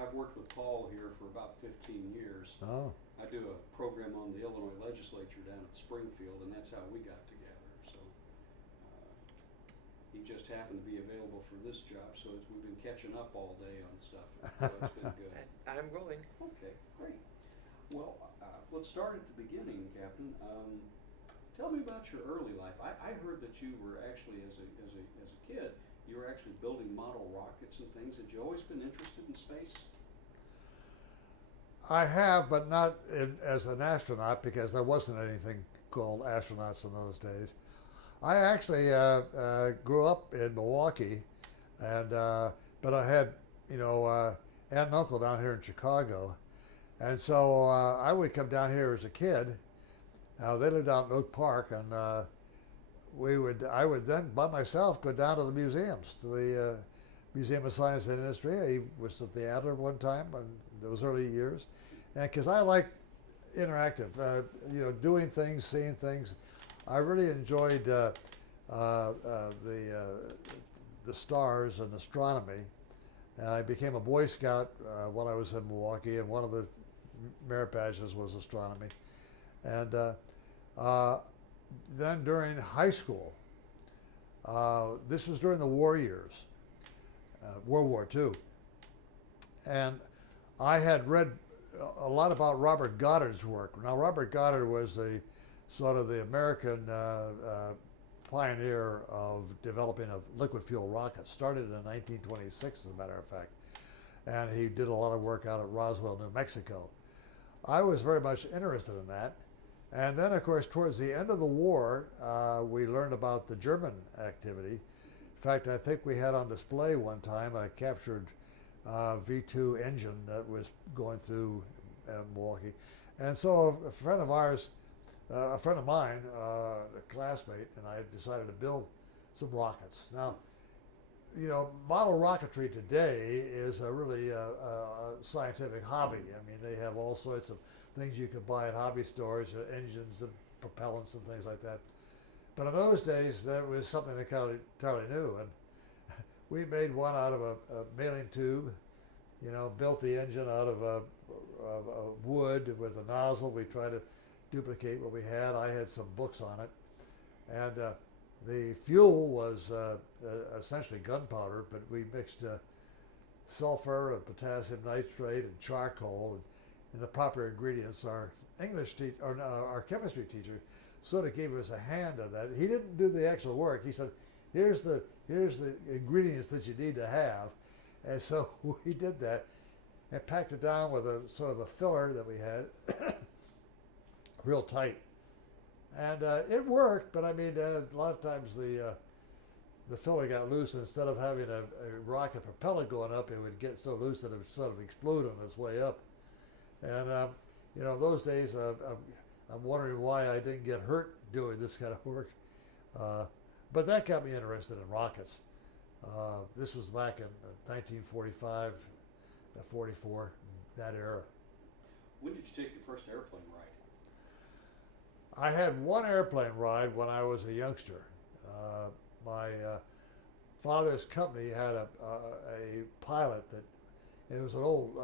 I've worked with Paul here for about 15 years. Oh, I do a program on the Illinois legislature down at Springfield, and that's how we got together. So he just happened to be available for this job, so we've been catching up all day on stuff. So it's been good. I'm willing. Okay, great. Well, let's start at the beginning, Captain. Tell me about your early life. I heard that you were actually, as a kid, you were actually building model rockets and things. Had you always been interested in space? I have, but not as an astronaut because there wasn't anything called astronauts in those days. I actually grew up in Milwaukee, and but I had aunt and uncle down here in Chicago, and so I would come down here as a kid. They lived out in Oak Park, and I would then by myself go down to the museums, to the Museum of Science and Industry. I was at the Adler one time in those early years, and because I like interactive, doing things, seeing things. I really enjoyed the stars and astronomy. And I became a Boy Scout when I was in Milwaukee, and one of the merit badges was astronomy. And then during high school, this was during the war years, World War II, and I had read a lot about Robert Goddard's work. Now, Robert Goddard was sort of the American pioneer of developing of liquid fuel rockets. Started in 1926, as a matter of fact, and he did a lot of work out at Roswell, New Mexico. I was very much interested in that. And then, of course, towards the end of the war, we learned about the German activity. In fact, I think we had on display one time a captured V2 engine that was going through Milwaukee. And so a friend of mine, a classmate, and I decided to build some rockets. Now, model rocketry today is a really scientific hobby. I mean, they have all sorts of things you could buy at hobby stores, engines and propellants and things like that. But in those days, that was something entirely new. And we made one out of a mailing tube, built the engine out of wood with a nozzle. We tried to duplicate what we had. I had some books on it. And the fuel was essentially gunpowder, but we mixed sulfur and potassium nitrate and charcoal and the proper ingredients. Our our chemistry teacher sort of gave us a hand on that. He didn't do the actual work. He said, here's the ingredients that you need to have. And so we did that and packed it down with a sort of a filler that we had, real tight. And it worked, but I mean, a lot of times the filler got loose, and instead of having a rocket propeller going up, it would get so loose that it would sort of explode on its way up. And those days, I'm wondering why I didn't get hurt doing this kind of work. But that got me interested in rockets. This was back in 1945, 44, that era. When did you take your first airplane ride? I had one airplane ride when I was a youngster. My father's company had a pilot it was an old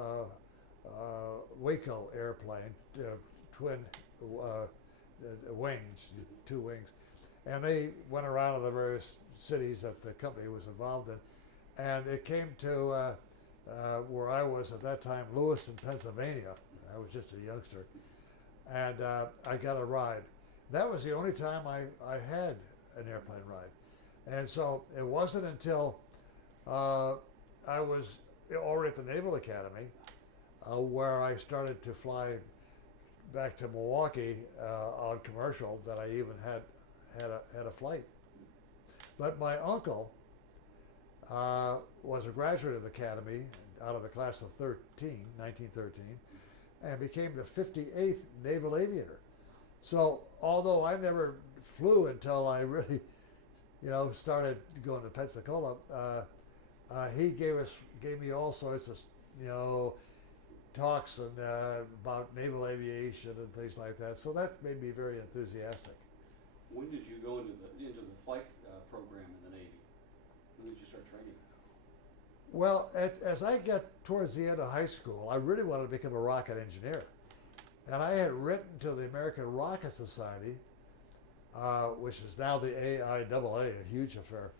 Waco airplane, twin wings, two wings. And they went around to the various cities that the company was involved in. And it came to where I was at that time, Lewiston, Pennsylvania. I was just a youngster. And I got a ride. That was the only time I had an airplane ride. And so it wasn't until I was already at the Naval Academy where I started to fly back to Milwaukee on commercial that I even had a flight. But my uncle was a graduate of the Academy out of the class of 1913, and became the 58th Naval Aviator. So although I never flew until I really, started going to Pensacola, he gave me all sorts of, talks and about naval aviation and things like that. So that made me very enthusiastic. When did you go into the flight program in the Navy? When did you start training? Well, as I got towards the end of high school, I really wanted to become a rocket engineer. And I had written to the American Rocket Society, which is now the AIAA, a huge affair,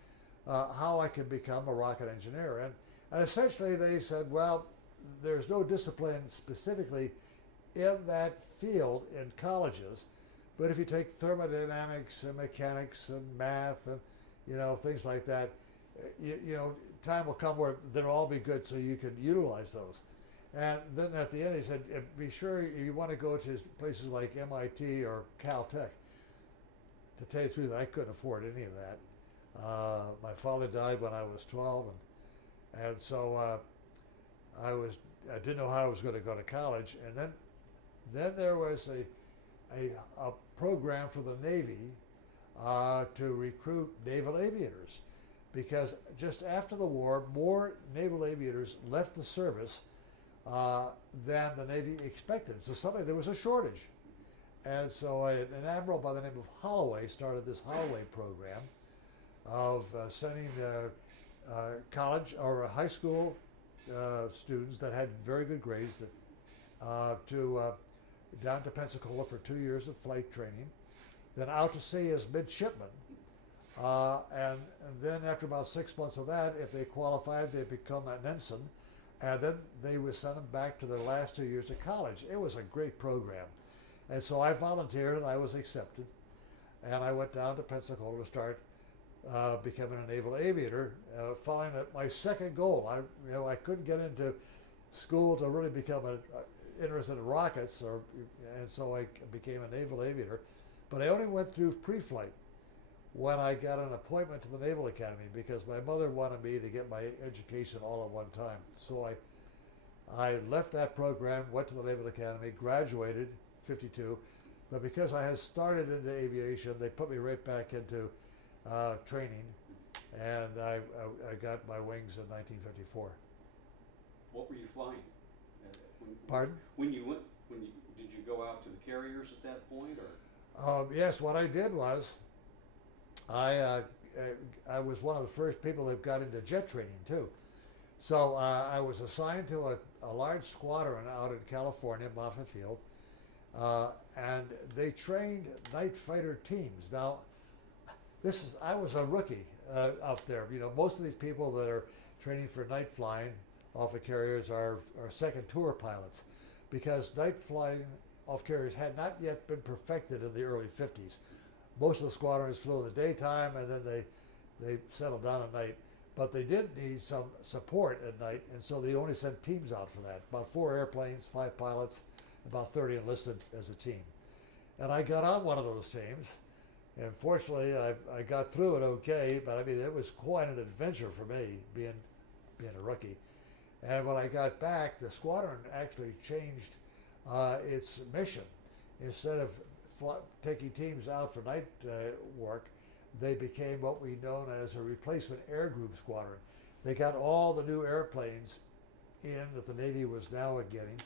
how I could become a rocket engineer. And essentially they said, well, there's no discipline specifically in that field in colleges, but if you take thermodynamics and mechanics and math and things like that, time will come where they'll all be good, so you can utilize those. And then at the end, he said, be sure you want to go to places like MIT or Caltech. To tell you the truth, I couldn't afford any of that. My father died when I was 12, and so I didn't know how I was going to go to college. And then there was a program for the Navy to recruit naval aviators, because just after the war, more naval aviators left the service than the Navy expected. So suddenly there was a shortage. And so an admiral by the name of Holloway started this Holloway program of sending college or high school students that had very good grades down to Pensacola for 2 years of flight training, then out to sea as midshipmen. And then after about 6 months of that, if they qualified, they'd become an ensign, and then they would send them back to their last 2 years of college. It was a great program. And so I volunteered, and I was accepted. And I went down to Pensacola to start becoming a naval aviator, following my second goal. I couldn't get into school to really become interested in rockets, and so I became a naval aviator. But I only went through pre-flight when I got an appointment to the Naval Academy, because my mother wanted me to get my education all at one time. So I left that program, went to the Naval Academy, graduated, 52, but because I had started into aviation, they put me right back into training, and I got my wings in 1954. What were you flying? Pardon? Did you go out to the carriers at that point, or? Yes, what I did was I was one of the first people that got into jet training too. So I was assigned to a large squadron out in California, Moffett Field, and they trained night fighter teams. Now, I was a rookie out there. Most of these people that are training for night flying off of carriers are second tour pilots, because night flying off carriers had not yet been perfected in the early 50s. Most of the squadrons flew in the daytime, and then they settled down at night. But they did need some support at night, and so they only sent teams out for that. About 4 airplanes, 5 pilots, about 30 enlisted as a team. And I got on one of those teams, and fortunately I got through it okay, but I mean, it was quite an adventure for me, being a rookie. And when I got back, the squadron actually changed its mission. Instead of taking teams out for night work, they became what we know as a replacement air group squadron. They got all the new airplanes in that the Navy was now getting,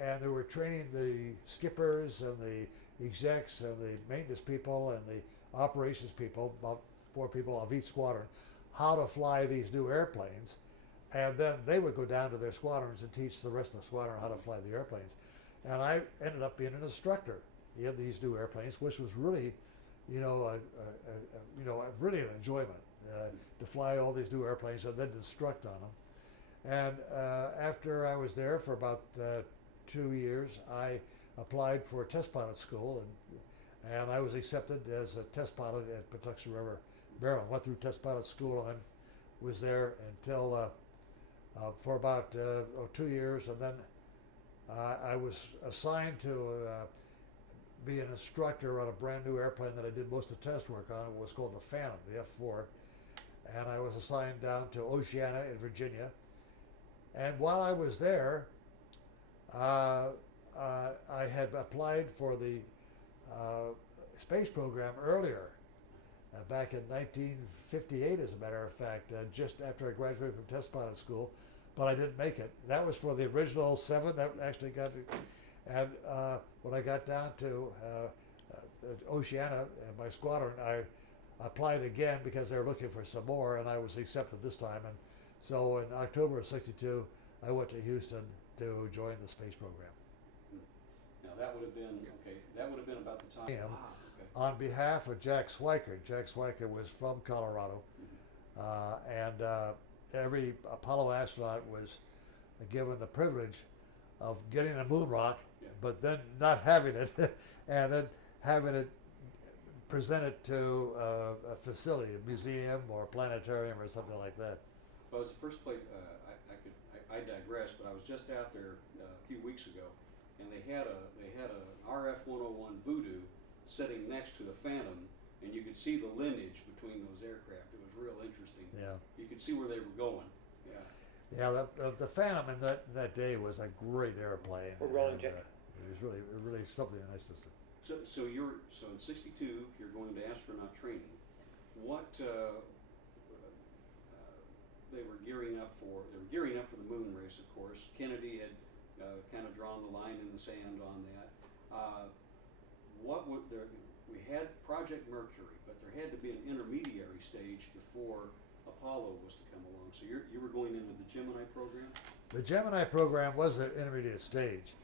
and they were training the skippers and the execs and the maintenance people and the operations people, about 4 people of each squadron, how to fly these new airplanes. And then they would go down to their squadrons and teach the rest of the squadron how to fly the airplanes. And I ended up being an instructor in these new airplanes, which was really, really an enjoyment to fly all these new airplanes and then instruct on them. And after I was there for about 2 years, I applied for test pilot school, and I was accepted as a test pilot at Patuxent River, Maryland. Went through test pilot school and then was there until for about 2 years, and then I was assigned to be an instructor on a brand new airplane that I did most of the test work on. It was called the Phantom, the F4, and I was assigned down to Oceana in Virginia. And while I was there, I had applied for the space program earlier, back in 1958, as a matter of fact, just after I graduated from test pilot school, but I didn't make it. That was for the original 7 that actually got it. And when I got down to Oceana, my squadron, I applied again because they were looking for some more, and I was accepted this time. And So in October of '62, I went to Houston to join the space program. Now that would have been, okay, that would have been about the time. Yeah. Okay. On behalf of Jack Swiker. Jack Swiker was from Colorado, and every Apollo astronaut was given the privilege of getting a moon rock, Yeah. but then not having it, and then having it presented to a facility, a museum or a planetarium or something like that. Well, it was the first place, I digress, but I was just out there a few weeks ago, and they had an RF 101 Voodoo sitting next to the Phantom, and you could see the lineage between those aircraft. It was real interesting. Yeah. You could see where they were going. Yeah. Yeah, the Phantom in that day was a great airplane. We're rolling, and, Jack. it was really something nice to see. So in '62 you're going to astronaut training. What they were gearing up for? They were gearing up for the moon race, of course. Kennedy had kind of drawn the line in the sand on that. We had Project Mercury, but there had to be an intermediary stage before Apollo was to come along. So you were going in with the Gemini program? The Gemini program was the intermediate stage.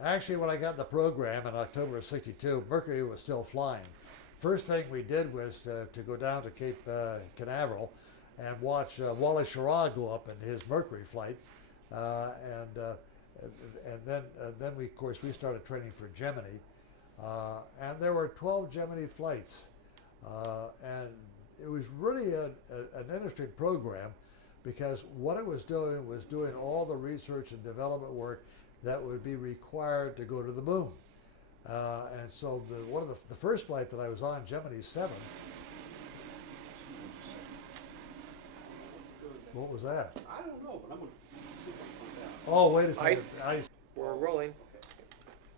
Actually, when I got in the program in October of '62, Mercury was still flying. First thing we did was to go down to Cape Canaveral and watch Wally Schirra go up in his Mercury flight, and then we, of course, we started training for Gemini, and there were 12 Gemini flights, and it was really an interesting program, because what it was doing all the research and development work that would be required to go to the moon. And so one of the first flight that I was on, Gemini 7. What was that? I don't know, but I'm going to see if I can find out. Oh, wait a second. Ice. We're rolling. Okay.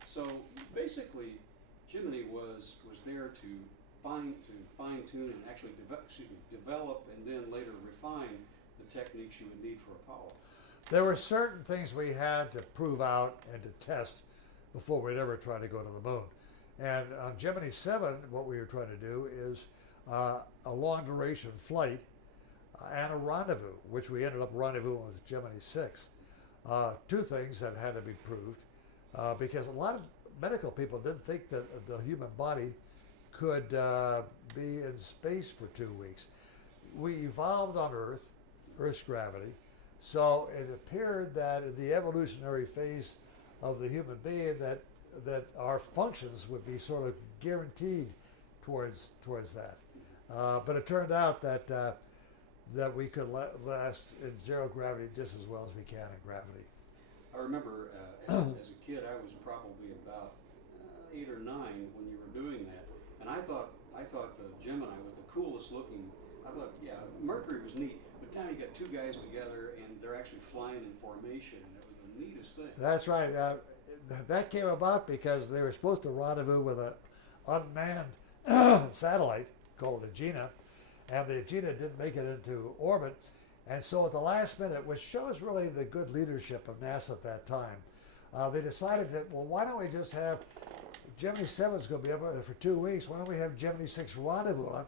So basically, Gemini was there to fine tune and actually develop and then later refine the techniques you would need for Apollo. There were certain things we had to prove out and to test before we'd ever try to go to the moon. And on Gemini 7, what we were trying to do is a long duration flight and a rendezvous, which we ended up rendezvousing with Gemini 6. Two things that had to be proved, because a lot of medical people didn't think that the human body could be in space for 2 weeks. We evolved on Earth's gravity, so it appeared that in the evolutionary phase of the human being that our functions would be sort of guaranteed towards that. But it turned out that we could last in zero gravity just as well as we can in gravity. I remember as a kid, I was probably about 8 or 9 when you were doing that, and I thought the Gemini was the coolest looking. I thought, yeah, Mercury was neat, but now you got two guys together and they're actually flying in formation, and it was the neatest thing. That's right. That came about because they were supposed to rendezvous with an unmanned satellite called Agena, and the Agena didn't make it into orbit. And so at the last minute, which shows really the good leadership of NASA at that time, they decided that, well, why don't we just have Gemini 7 is going to be up there for 2 weeks. Why don't we have Gemini 6 rendezvous on?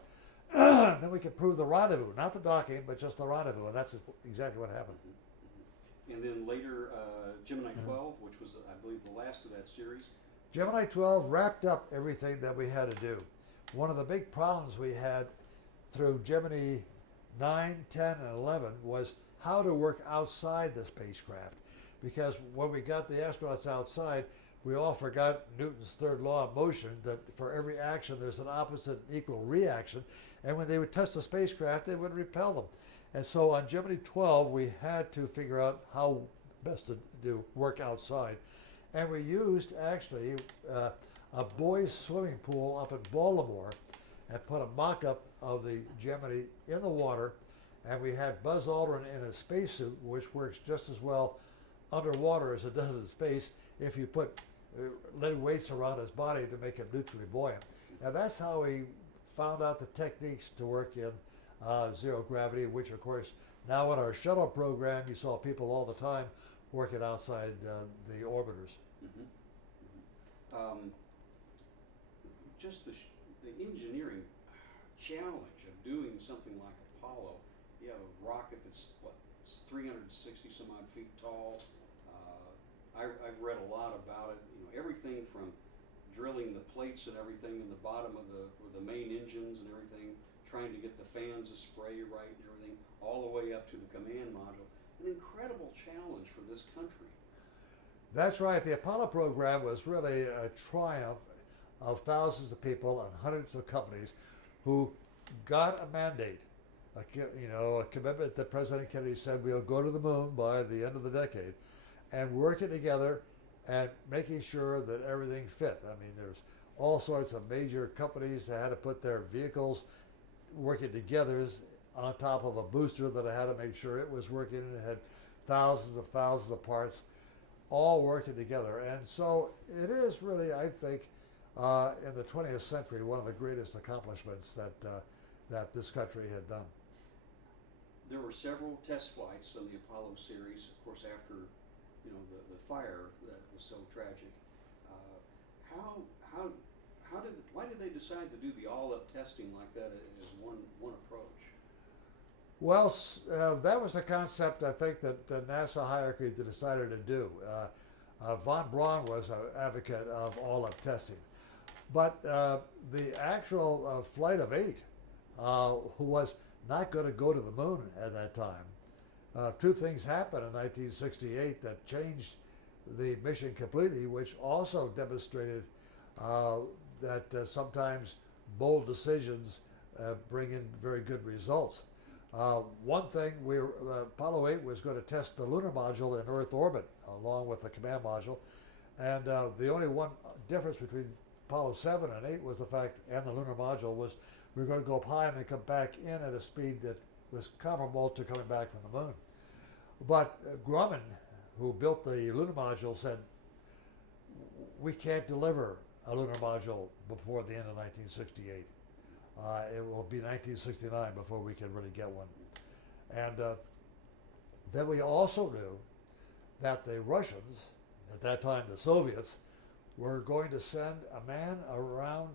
Then we can prove the rendezvous, not the docking, but just the rendezvous. And that's exactly what happened. And then later, Gemini 12, which was, I believe, the last of that series. Gemini 12 wrapped up everything that we had to do. One of the big problems we had through Gemini 9, 10, and 11 was how to work outside the spacecraft. Because when we got the astronauts outside, we all forgot Newton's third law of motion, that for every action there's an opposite and equal reaction. And when they would touch the spacecraft, they would repel them. And so on Gemini 12, we had to figure out how best to do work outside. And we used actually a boys' swimming pool up in Baltimore and put a mock-up of the Gemini in the water. And we had Buzz Aldrin in a spacesuit, which works just as well underwater as it does in space if you put lead weights around his body to make it neutrally buoyant. And that's how we found out the techniques to work in zero gravity, which of course now in our shuttle program you saw people all the time working outside the orbiters. Just the engineering challenge of doing something like Apollo. You have a rocket that's what, 360 some odd feet tall. I've read a lot about it. You know, everything from drilling the plates and everything in the bottom of the main engines and everything, trying to get the fans to spray right and everything, all the way up to the command module. An incredible challenge for this country. That's right. The Apollo program was really a triumph of thousands of people and hundreds of companies who got a mandate, a commitment that President Kennedy said we'll go to the moon by the end of the decade, and working together and making sure that everything fit. I mean, there's all sorts of major companies that had to put their vehicles working together on top of a booster that I had to make sure it was working, and it had thousands of parts all working together. And so it is really, I think, in the 20th century, one of the greatest accomplishments that this country had done. There were several test flights on the Apollo series, of course, after the fire that was so tragic. Why did they decide to do the all-up testing like that as one approach? Well, that was a concept I think that the NASA hierarchy decided to do. Von Braun was an advocate of all-up testing. But the actual flight of 8, who was not going to go to the moon at that time, two things happened in 1968 that changed the mission completely, which also demonstrated that sometimes bold decisions bring in very good results. One thing, Apollo 8 was going to test the lunar module in Earth orbit along with the command module, and the only one difference between Apollo 7 and 8 was the fact, and the lunar module, was we were going to go up high and then come back in at a speed that was comparable to coming back from the moon. But Grumman, who built the lunar module, said, we can't deliver a lunar module before the end of 1968. It will be 1969 before we can really get one. And then we also knew that the Russians, at that time the Soviets, were going to send a man around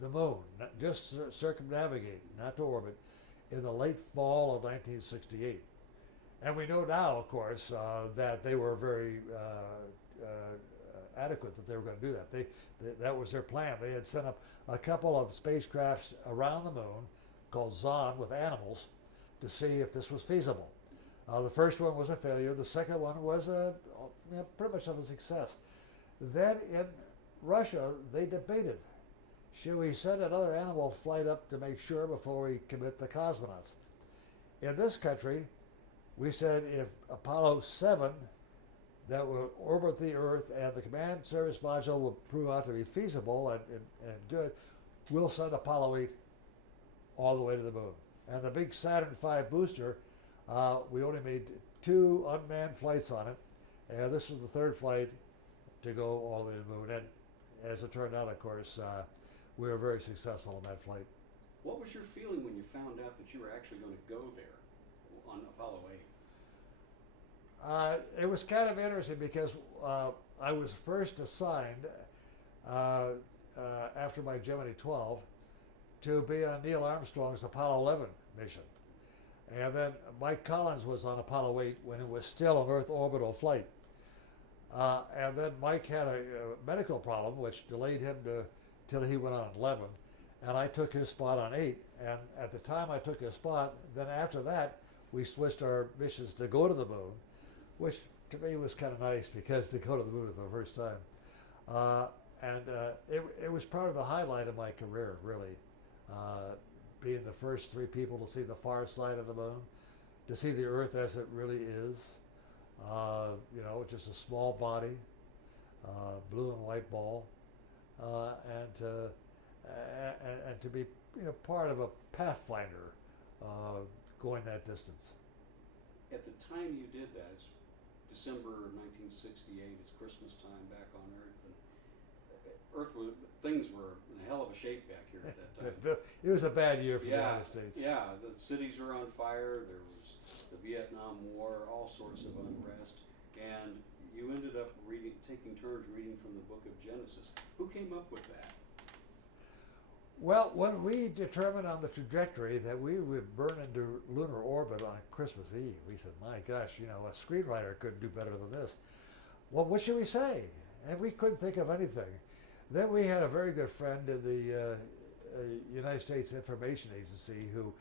the moon, not just circumnavigate, not to orbit, in the late fall of 1968. And we know now, of course, that they were very adequate that they were going to do that. That was their plan. They had sent up a couple of spacecrafts around the moon called Zond with animals to see if this was feasible. The first one was a failure. The second one was pretty much of a success. Then in Russia, they debated, should we send another animal flight up to make sure before we commit the cosmonauts? In this country, we said if Apollo 7, that will orbit the Earth and the command service module will prove out to be feasible and good, we'll send Apollo 8 all the way to the moon. And the big Saturn V booster, we only made 2 unmanned flights on it, and this is the 3rd flight to go all the way to the moon. And as it turned out, of course, we were very successful in that flight. What was your feeling when you found out that you were actually going to go there on Apollo 8? It was kind of interesting because I was first assigned after my Gemini 12 to be on Neil Armstrong's Apollo 11 mission. And then Mike Collins was on Apollo 8 when it was still an Earth orbital flight. And then Mike had a medical problem which delayed him till he went on 11. And I took his spot on 8. And at the time I took his spot, then after that, we switched our missions to go to the moon, which to me was kind of nice because to go to the moon for the first time. It was part of the highlight of my career, really. Being the first 3 people to see the far side of the moon, to see the Earth as it really is. Just a small body, blue and white ball, and to be part of a pathfinder going that distance. At the time you did that, it's December 1968. It's Christmas time back on Earth, and things were in a hell of a shape back here at that time. It was a bad year for the United States. Yeah, the cities were on fire. There was the Vietnam War, all sorts of unrest, and you ended up taking turns reading from the book of Genesis. Who came up with that? Well, when we determined on the trajectory that we would burn into lunar orbit on Christmas Eve, we said, my gosh, you know, a screenwriter couldn't do better than this. Well, what should we say? And we couldn't think of anything. Then we had a very good friend in the United States Information Agency who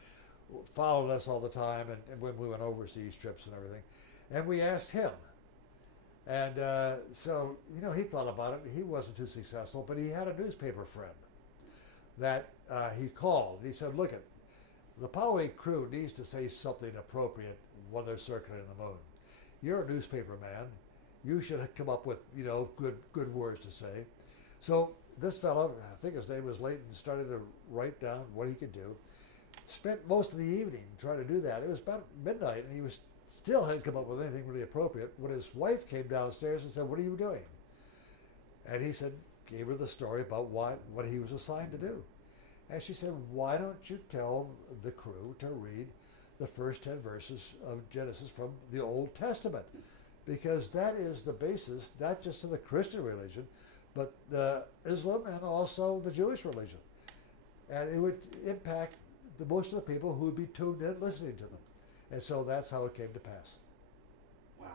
followed us all the time and when we went overseas trips and everything. And we asked him. And so, you know, he thought about it. He wasn't too successful, but he had a newspaper friend that he called. He said, look, the Apollo 8 crew needs to say something appropriate when they're circling the moon. You're a newspaper man. You should come up with, you know, good words to say. So this fellow, I think his name was Leighton, started to write down what he could do. Spent most of the evening trying to do that. It was about midnight, and he was still hadn't come up with anything really appropriate when his wife came downstairs and said, what are you doing? And he said, gave her the story about what he was assigned to do. And she said, why don't you tell the crew to read the first 10 verses of Genesis from the Old Testament? Because that is the basis, not just of the Christian religion, but the Islam and also the Jewish religion. And it would impact most of the people who would be tuned in listening to them. And so that's how it came to pass. Wow.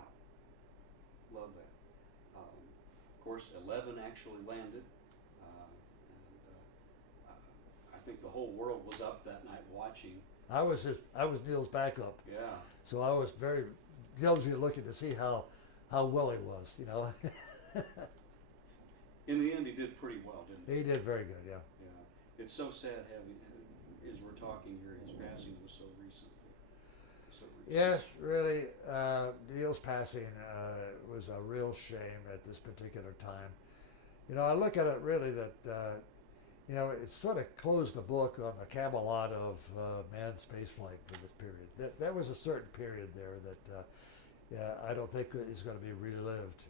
Love that. Of course, 11 actually landed. I think the whole world was up that night watching. I was Neil's backup. Yeah. So I was very diligently looking to see how well he was, you know. In the end, he did pretty well, didn't he? He did very good, yeah. Yeah. It's so sad having, as we're talking here, his passing was so recent. Yes, really, Neil's passing was a real shame at this particular time. You know, I look at it really that, you know, it sort of closed the book on the Camelot of manned spaceflight for this period. That was a certain period there that I don't think is going to be relived.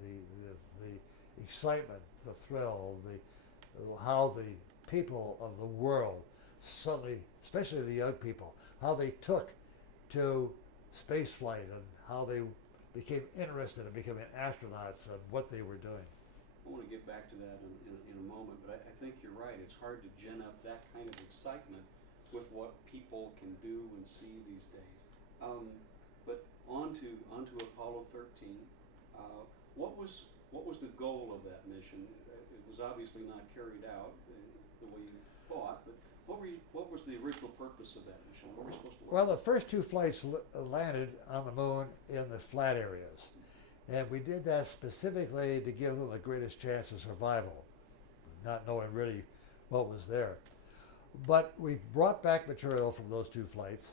The excitement, the thrill, how the people of the world suddenly, especially the young people, how they took to space flight and how they became interested in becoming astronauts and what they were doing. I want to get back to that in a moment, but I think you're right. It's hard to gin up that kind of excitement with what people can do and see these days. But on to Apollo 13. What was the goal of that mission? It was obviously not carried out the way you thought, but what was the original purpose of that mission? What were we supposed to do? Well, the first two flights landed on the moon in the flat areas. And we did that specifically to give them the greatest chance of survival, not knowing really what was there. But we brought back material from those two flights.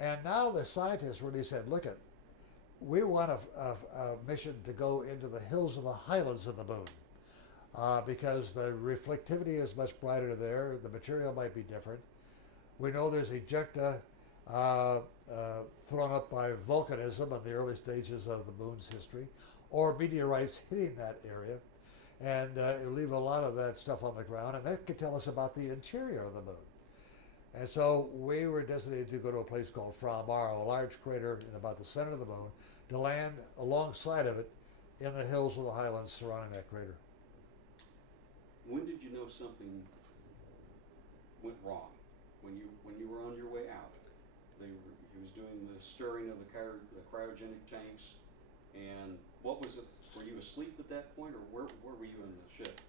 And now the scientists really said, look, we want a mission to go into the hills and the highlands of the moon because the reflectivity is much brighter there. The material might be different. We know there's ejecta thrown up by volcanism in the early stages of the moon's history, or meteorites hitting that area, and it'll leave a lot of that stuff on the ground, and that could tell us about the interior of the moon. And so we were designated to go to a place called Fra Mauro, a large crater in about the center of the moon, to land alongside of it in the hills of the highlands surrounding that crater. When did you know something went wrong? When you were on your way out? He was doing the stirring of the cryogenic tanks, and what was it? Were you asleep at that point, or where were you in the ship?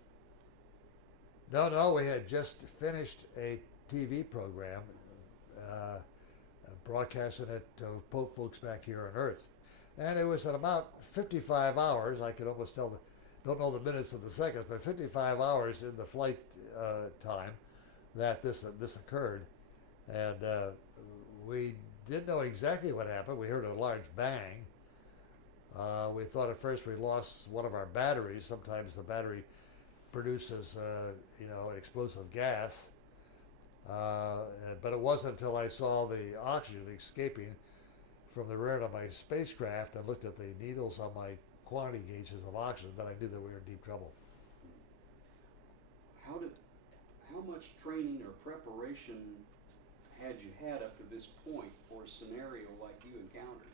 No, we had just finished a TV program, broadcasting it to Pope folks back here on Earth, and it was at about 55 hours. I could almost tell don't know the minutes and the seconds, but 55 hours in the flight time that this occurred, and we didn't know exactly what happened. We heard a large bang. We thought at first we lost one of our batteries. Sometimes the battery produces, an explosive gas. But it wasn't until I saw the oxygen escaping from the rear of my spacecraft and looked at the needles on my quantity gauges of oxygen that I knew that we were in deep trouble. How much training or preparation had you had up to this point for a scenario like you encountered?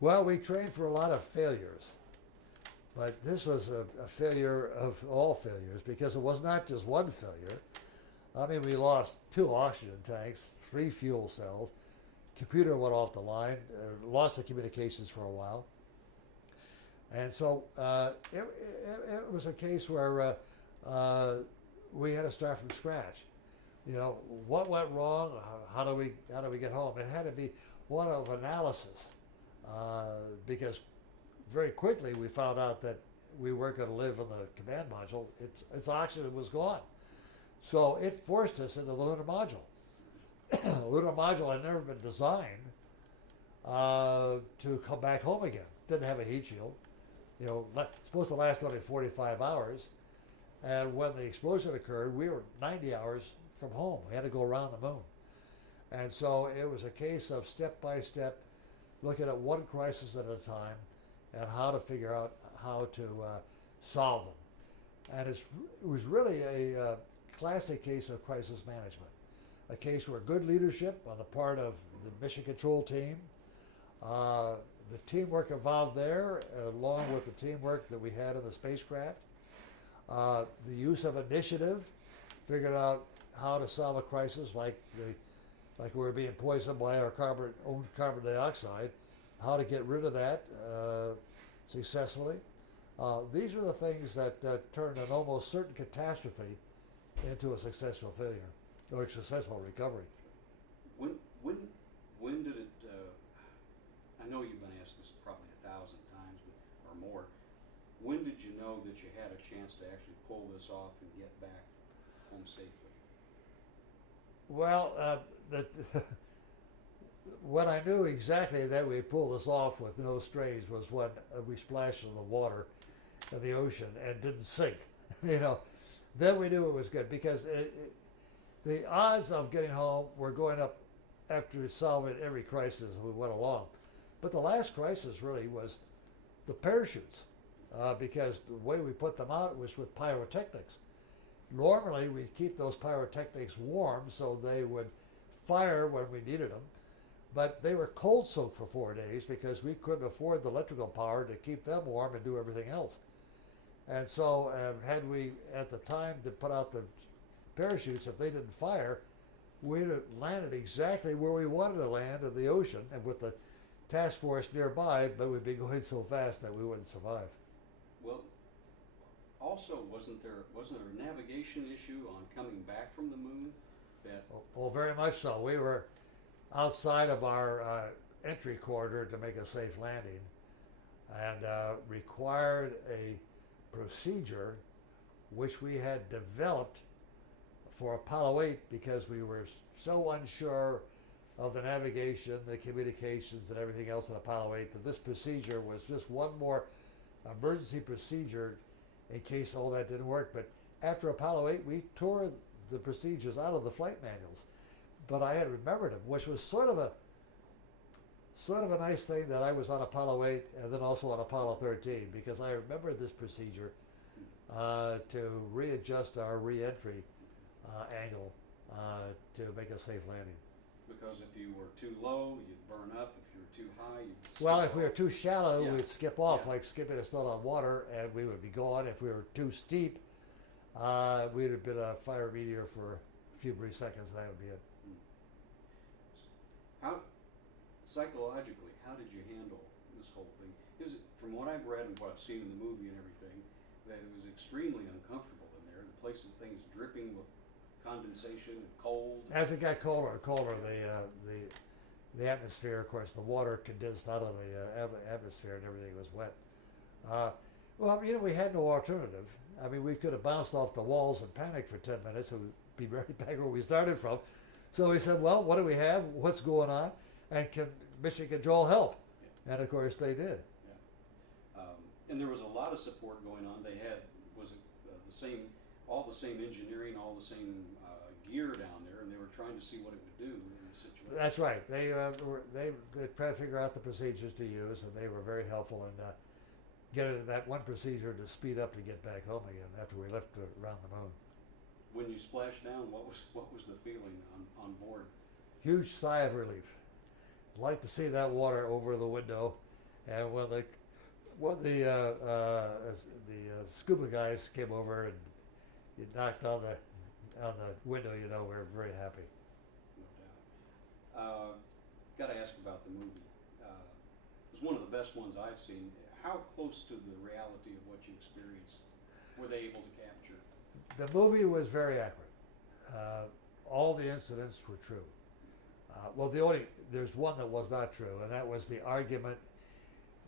Well, we trained for a lot of failures. But this was a failure of all failures because it was not just one failure. I mean, we lost 2 oxygen tanks, 3 fuel cells, computer went off the line, lost the communications for a while. And so it was a case where we had to start from scratch. You know, what went wrong? How do we get home? It had to be one of analysis because very quickly we found out that we weren't going to live in the command module. Its oxygen was gone. So it forced us into the lunar module. The lunar module had never been designed to come back home again. Didn't have a heat shield. You know, supposed to last only 45 hours. And when the explosion occurred, we were 90 hours from home. We had to go around the moon. And so it was a case of step by step, looking at one crisis at a time and how to figure out how to solve them. And it was really a classic case of crisis management, a case where good leadership on the part of the mission control team, the teamwork involved there, along with the teamwork that we had in the spacecraft, the use of initiative, figured out how to solve a crisis like we were being poisoned by our own carbon dioxide, how to get rid of that successfully. These are the things that turned an almost certain catastrophe into a successful failure or a successful recovery. When did it? I know you've been asked this probably 1,000 times or more. When did you know that you had a chance to actually pull this off and get back home safely? Well, when I knew exactly that we pulled this off with no strays was when we splashed in the water in the ocean and didn't sink. You know, then we knew it was good because the odds of getting home were going up after solving every crisis as we went along. But the last crisis really was the parachutes because the way we put them out was with pyrotechnics. Normally, we'd keep those pyrotechnics warm so they would fire when we needed them, but they were cold soaked for 4 days because we couldn't afford the electrical power to keep them warm and do everything else. And so had we, at the time, to put out the parachutes, if they didn't fire, we'd have landed exactly where we wanted to land in the ocean and with the task force nearby, but we'd be going so fast that we wouldn't survive. Well, also, wasn't there a navigation issue on coming back from the moon? Well, very much so. We were outside of our entry corridor to make a safe landing and required a procedure which we had developed for Apollo 8 because we were so unsure of the navigation, the communications, and everything else in Apollo 8 that this procedure was just one more emergency procedure in case all that didn't work. But after Apollo 8, we tore the procedures out of the flight manuals. But I had remembered them, which was sort of a nice thing that I was on Apollo 8 and then also on Apollo 13 because I remembered this procedure to readjust our re-entry angle to make a safe landing. Because if you were too low, you'd burn up. If you were too high, you'd skip Well, if off. we were too shallow, Yeah. we'd skip off, Yeah. like skipping a stone on water, and we would be gone. If we were too steep, we'd have been a fire meteor for a few brief seconds, and that would be it. How, psychologically, how did you handle this whole thing? Is it, from what I've read and what I've seen in the movie and everything, that it was extremely uncomfortable in there. The place, things dripping with condensation and cold. As it got colder and colder, the atmosphere, of course, the water condensed out of the atmosphere and everything was wet. Well, you know, we had no alternative. I mean, we could have bounced off the walls and panicked for 10 minutes and we'd be right back where we started from. So we said, well, what do we have? What's going on? And can Mission Control help? Yeah. And of course they did. Yeah. And there was a lot of support going on. They had, was it all the same engineering, all the same gear down there, and they were trying to see what it would do in the situation. That's right. They tried to figure out the procedures to use, and they were very helpful in getting that one procedure to speed up to get back home again after we left around the moon. When you splashed down, what was the feeling on board? Huge sigh of relief. Like to see that water over the window, and when the Well, the scuba guys came over and you knocked on the window. You know, we were very happy. No doubt. Got to ask about the movie. It was one of the best ones I've seen. How close to the reality of what you experienced were they able to capture? The movie was very accurate. All the incidents were true. Well, there's one that was not true, and that was the argument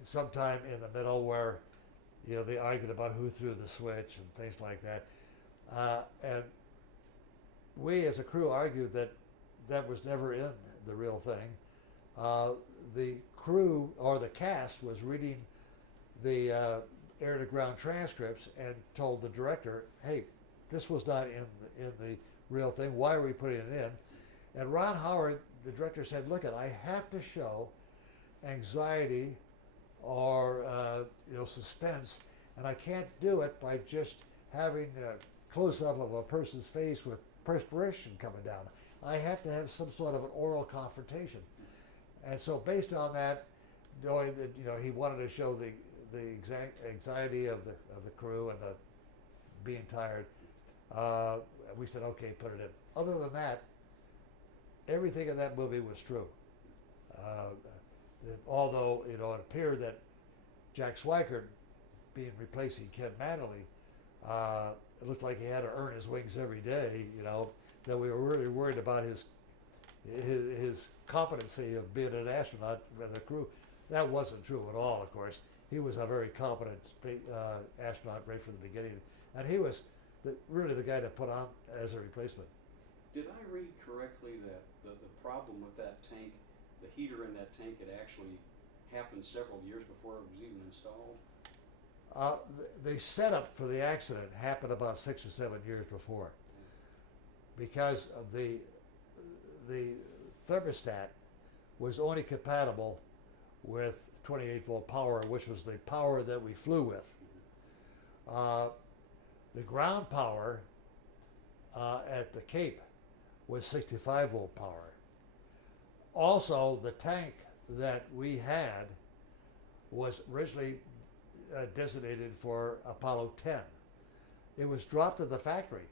sometime in the middle where, you know, they argued about who threw the switch and things like that. And we as a crew argued that that was never in the real thing. The crew or the cast was reading the air to ground transcripts and told the director, hey, this was not in the real thing. Why are we putting it in? And Ron Howard, the director, said, look, I have to show anxiety or suspense, and I can't do it by just having a close-up of a person's face with perspiration coming down. I have to have some sort of an oral confrontation. And so based on that, knowing that he wanted to show the exact anxiety of the crew and the being tired, we said, okay, put it in. Other than that, everything in that movie was true. Although it appeared that Jack Swikert, being replacing Ken Manley, it looked like he had to earn his wings every day. That we were really worried about his competency of being an astronaut in the crew. That wasn't true at all. Of course, he was a very competent astronaut right from the beginning, and he was really the guy to put on as a replacement. Did I read correctly that the problem with that tank, the heater in that tank, had actually happened several years before it was even installed? The setup for the accident happened about 6 or 7 years before, because of the thermostat was only compatible with 28 volt power, which was the power that we flew with. The ground power at the Cape was 65 volt power. Also, the tank that we had was originally designated for Apollo 10. It was dropped at the factory.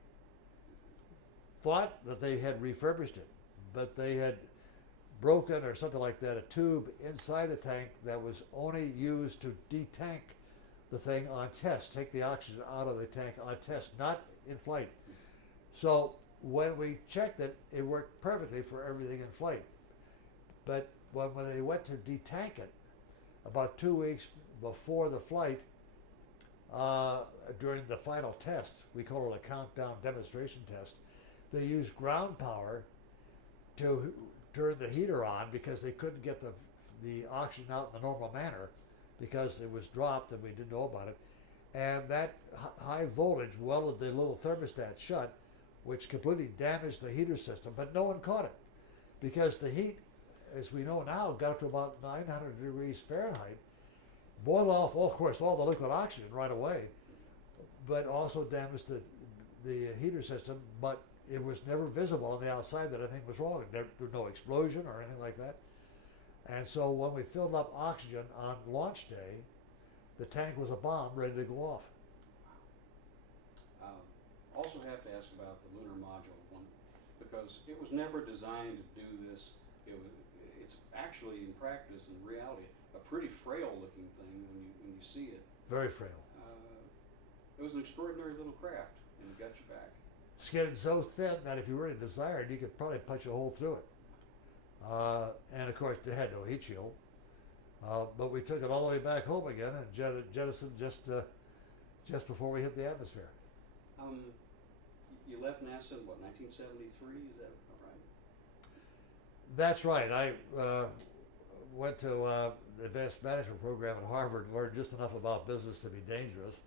Thought that they had refurbished it, but they had broken or something like that, a tube inside the tank that was only used to detank the thing on test, take the oxygen out of the tank on test, not in flight. So when we checked it, it worked perfectly for everything in flight. But when they went to detank it, about 2 weeks before the flight, during the final test, we call it a countdown demonstration test, they used ground power to turn the heater on because they couldn't get the oxygen out in the normal manner because it was dropped and we didn't know about it. And that high voltage welded the little thermostat shut, which completely damaged the heater system, but no one caught it because the heat, as we know now, got up to about 900 degrees Fahrenheit, boiled off, of course, all the liquid oxygen right away, but also damaged the heater system, but it was never visible on the outside that anything was wrong. There was no explosion or anything like that. And so when we filled up oxygen on launch day, the tank was a bomb ready to go off. Also have to ask about the lunar module one, because it was never designed to do this. It's actually, in practice and reality, a pretty frail looking thing when you see it. Very frail. It was an extraordinary little craft, and it got you back. It's getting so thin that if you really desired, you could probably punch a hole through it. And of course, it had no heat shield. But we took it all the way back home again and jettisoned just before we hit the atmosphere. You left NASA in, what, 1973? Is that right? That's right. I went to the Advanced Management Program at Harvard and learned just enough about business to be dangerous.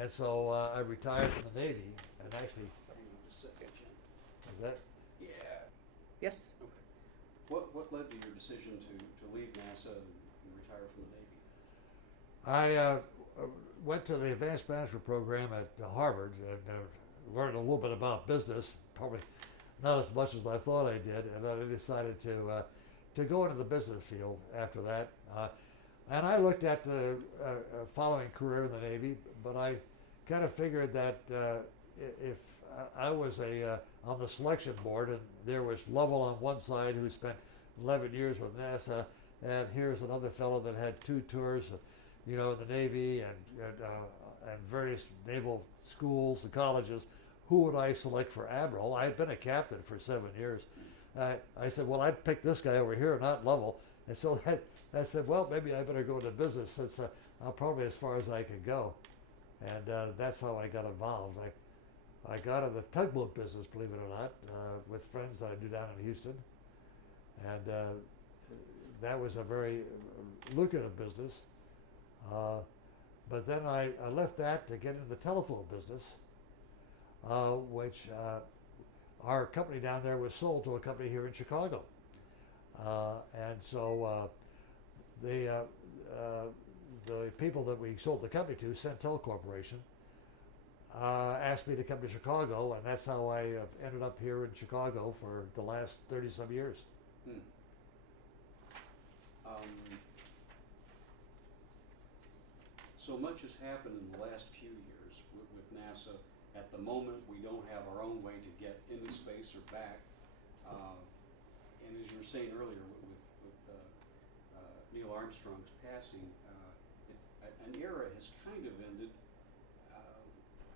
And so I retired from the Navy and actually... Hang on just a second, Jim. Is that? Yeah. Yes. Okay. What led to your decision to leave NASA and retire from the Navy? I went to the Advanced Management Program at Harvard and learned a little bit about business, probably not as much as I thought I did, and I decided to go into the business field after that. And I looked at the following career in the Navy, but I kind of figured that if I was on the selection board, and there was Lovell on one side who spent 11 years with NASA, and here's another fellow that had 2 tours, in the Navy and various naval schools and colleges. Who would I select for admiral? I had been a captain for 7 years. I said, well, I'd pick this guy over here, not Lovell. And so I said, well, maybe I better go into business since I'm probably as far as I could go. And that's how I got involved. I got in the tugboat business, believe it or not, with friends that I knew down in Houston. And that was a very lucrative business. But then I left that to get into the telephone business, which our company down there was sold to a company here in Chicago. And so the people that we sold the company to, Centel Corporation, asked me to come to Chicago, and that's how I have ended up here in Chicago for the last 30-some years. So much has happened in the last few years with NASA. At the moment, we don't have our own way to get into space or back. And as you were saying earlier, with Neil Armstrong's passing, an era has kind of ended.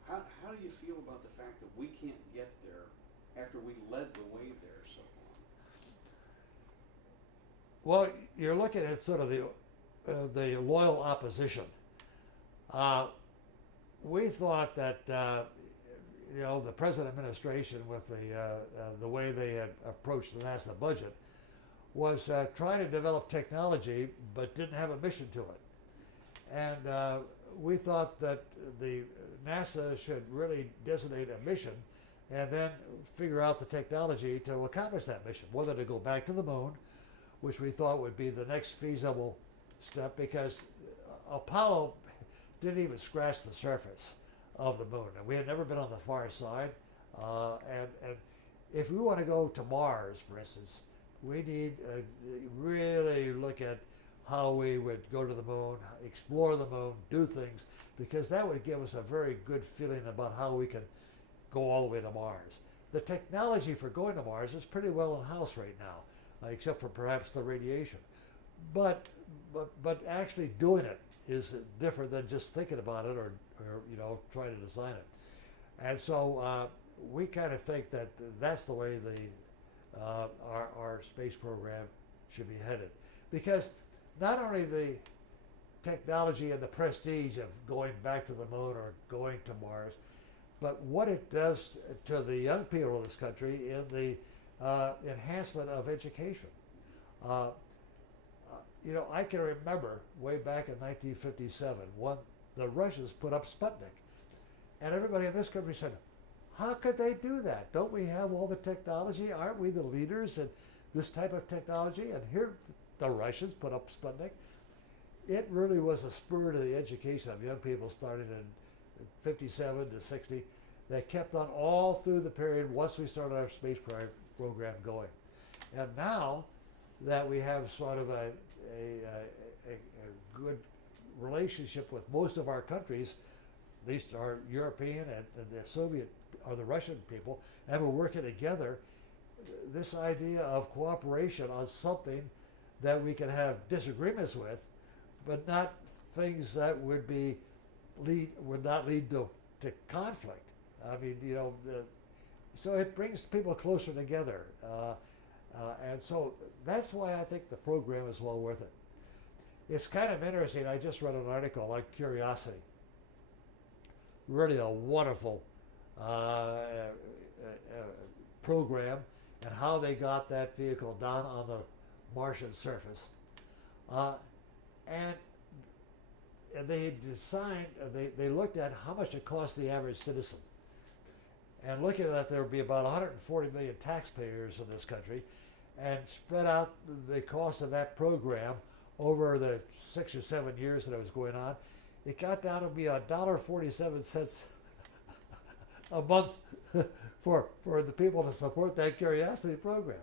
How do you feel about the fact that we can't get there after we led the way there so long? Well, you're looking at sort of the loyal opposition. We thought that the present administration, with the way they had approached the NASA budget, was trying to develop technology but didn't have a mission to it. And we thought that the NASA should really designate a mission and then figure out the technology to accomplish that mission, whether to go back to the moon, which we thought would be the next feasible step, because Apollo didn't even scratch the surface of the moon. And we had never been on the far side. And if we want to go to Mars, for instance, we need to really look at how we would go to the moon, explore the moon, do things, because that would give us a very good feeling about how we can go all the way to Mars. The technology for going to Mars is pretty well in house right now, except for perhaps the radiation. But actually doing it is different than just thinking about it or trying to design it. And so we kind of think that that's the way our space program should be headed, because not only the technology and the prestige of going back to the moon or going to Mars, but what it does to the young people of this country in the enhancement of education. I can remember way back in 1957 when the Russians put up Sputnik, and everybody in this country said, how could they do that? Don't we have all the technology? Aren't we the leaders in this type of technology? And here the Russians put up Sputnik. It really was a spur to the education of young people starting in 57 to 60 that kept on all through the period once we started our space program going. And now that we have sort of a good relationship with most of our countries, at least our European and the Soviet or the Russian people, and we're working together, this idea of cooperation on something that we can have disagreements with, but not things that would not lead to conflict. I mean, so it brings people closer together. And so that's why I think the program is well worth it. It's kind of interesting. I just read an article on Curiosity. Really a wonderful program, and how they got that vehicle down on the Martian surface. And they designed, they looked at how much it cost the average citizen. And looking at that, there would be about 140 million taxpayers in this country, and spread out the cost of that program over the 6 or 7 years that it was going on, it got down to be $1.47 a month for the people to support that Curiosity program.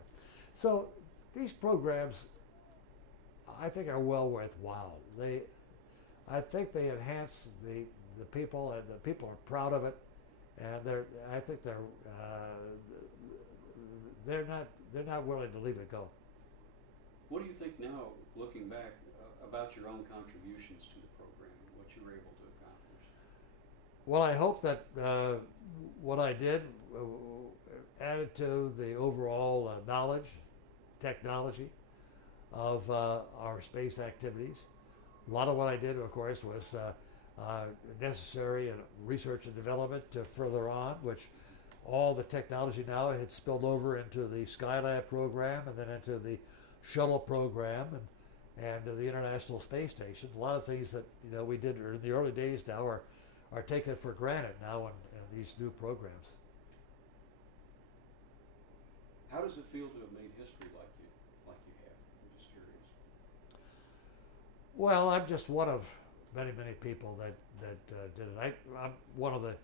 So these programs, I think are well worthwhile. I think they enhance the people, and the people are proud of it, and I think they're not willing to leave it go. What do you think now, looking back, about your own contributions to the program and what you were able to accomplish? Well, I hope that what I did added to the overall knowledge, technology of our space activities. A lot of what I did, of course, was necessary in research and development to further on, which all the technology now had spilled over into the Skylab program and then into the shuttle program and the International Space Station. A lot of things that we did in the early days now are taken for granted now in these new programs. How does it feel to have made history like you have? I'm just curious. Well, I'm just one of many people that did it. I'm one of the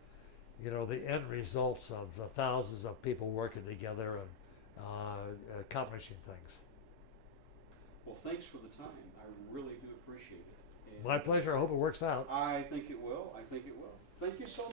the end results of thousands of people working together and accomplishing things. Well, thanks for the time. I really do appreciate it. And My pleasure. I hope it works out. I think it will. Thank you so much.